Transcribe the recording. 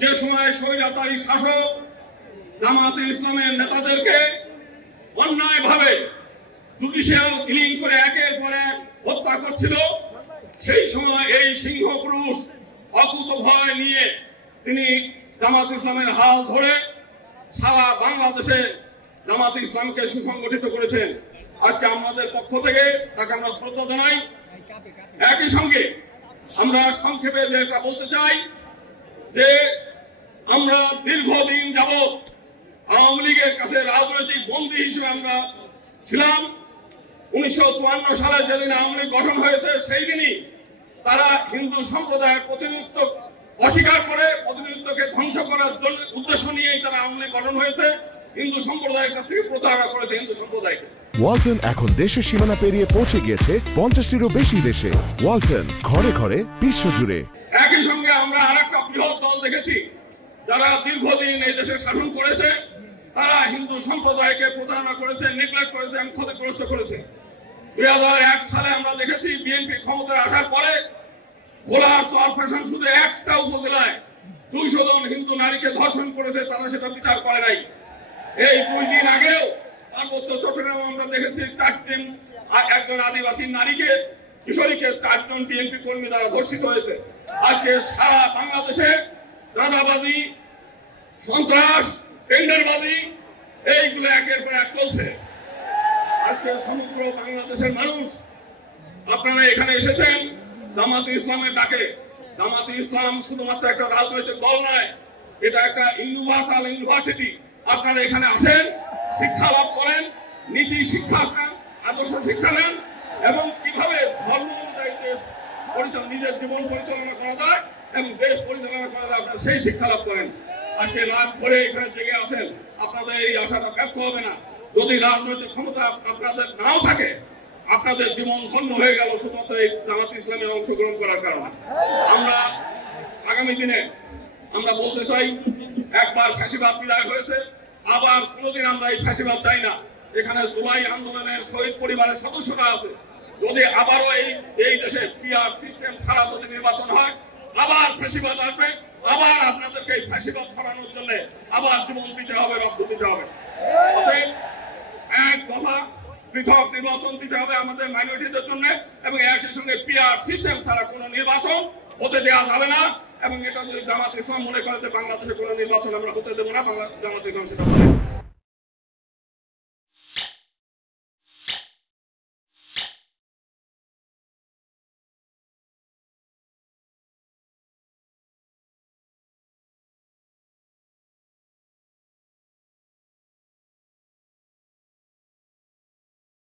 যে সময় স্বৈরাচারী শাসক জামাতে ইসলামের নেতাদেরকে অন্যায়ভাবে জুডিশিয়াল কিলিং করে একের পর এক হত্যা করছিল, সেই সময় এই সিংহ পুরুষ অকুত ভয় নিয়ে তিনি জামাত ইসলামের হাল ধরে সারা বাংলাদেশে জামাত ইসলামকে সুসংগঠিত করেছেন। আজকে আমাদের পক্ষ থেকে তাকে আমরা শ্রদ্ধা জানাই। একই সঙ্গে আমরা সংক্ষেপে যেটা বলতে চাই যে আমরা দীর্ঘদিন যাবৎ আওয়ামী লীগের কাছে রাজনৈতিক বন্দী হিসেবে আমরা ছিলাম। 1952 সালে যেদিন আওয়ামী লীগ গঠন হয়েছে সেই দিনই তারা হিন্দু সম্প্রদায়ের প্রতিনিধিত্ব অস্বীকার করে প্রতিনিধিত্বকে ধ্বংস করার জন্য উদ্দেশ্য নিয়েই তারা আওয়ামী লীগ গঠন হয়েছে। হিন্দু সম্প্রদায়ের কাছ থেকে প্রতারণা করেছে হিন্দু সম্প্রদায়কে। ওয়ালটন এখন দেশের সীমানা পেরিয়ে পৌঁছে গিয়েছে 50টিরও বেশি দেশে। ওয়ালটন, ঘরে ঘরে বিশ্বজুড়ে। একই সঙ্গে আমরা আরেকটা বৃহৎ দল দেখেছি যারা দীর্ঘদিন এই দেশে শাসন করেছে, তারা হিন্দু সম্প্রদায়কে প্রতারণা করেছে, নেগলেক্ট করেছে এবং ক্ষতিগ্রস্ত করেছে। 2001 সালে আমরা দেখেছি বিএনপি ক্ষমতায় আসার পরে ভোলার কর্পোরেশন শুধু একটা উপজেলায় 200 জন হিন্দু নারীকে ধর্ষণ করেছে, তারা সেটা বিচার করে নাই। এই 2 দিন আগেও পার্বত্য চট্টগ্রামে আমরা দেখেছি 4জন একজন আদিবাসী নারীকে, কিশোরীকে 4 জন বিএনপি কর্মী দ্বারা ধর্ষিত হয়েছে। আজকে সারা বাংলাদেশে চাঁদাবাজি, সন্ত্রাস, টেন্ডারবাজি এইগুলো একের পর এক চলছে। আজকে সমগ্র বাংলাদেশের মানুষ আপনারা এখানে এসেছেন জামাতে ইসলামের ডাকে। জামাতে ইসলাম শুধুমাত্র একটা রাজনৈতিক দল নয়, এটা একটা ইউনিভার্সাল ইউনিভার্সিটি। আপনারা এখানে আসেন, শিক্ষা লাভ করেন, নীতি শিক্ষা নেন, আদর্শ শিক্ষা নেন এবং কিভাবে ধর্ম অনুযায়ী দেশ নিজের জীবন পরিচালনা করা যায় এবং দেশ পরিচালনা করা যায়, আপনারা সেই শিক্ষা লাভ করেন। আজকে রাত ভরে এখানে জেগে আছেন, আপনাদের এই আশাটা ব্যর্থ হবে না। যদি রাজনৈতিক ক্ষমতা আপনাদের নাও থাকে, আপনাদের জীবন ধন্য হয়ে গেল শুধুমাত্র এই জামাত ইসলামে অংশগ্রহণ করার কারণে। আমরা আগামী দিনে আমরা বলতে চাই, একবার ফ্যাসিবাদ বিদায় হয়েছে, আবার কোনোদিন আমরা এই ফ্যাসিবাদ চাই না। এখানে জুলাই আন্দোলনের শহীদ পরিবারের সদস্যরা আছে, যদি আবারও এই দেশে পিআর সিস্টেম ছাড়া যদি নির্বাচন হয়, আবার ফ্যাসিবাদ আসবে, আবার আপনাদেরকে এই ফ্যাসিবাদ সরানোর জন্য আবার জীবন দিতে হবে, রক্ত দিতে হবে। অতএব এক দফা পৃথক নির্বাচন দিতে হবে আমাদের মাইনরিটিদের জন্য এবং একই সঙ্গে পিআর সিস্টেম ছাড়া কোনো নির্বাচন হতে দেওয়া যাবে না। এবং এটা যদি জামাত ইসলাম মনে করে যে বাংলাদেশে কোনো নির্বাচন আমরা হতে দেবো না, জামাত ইসলাম সেটা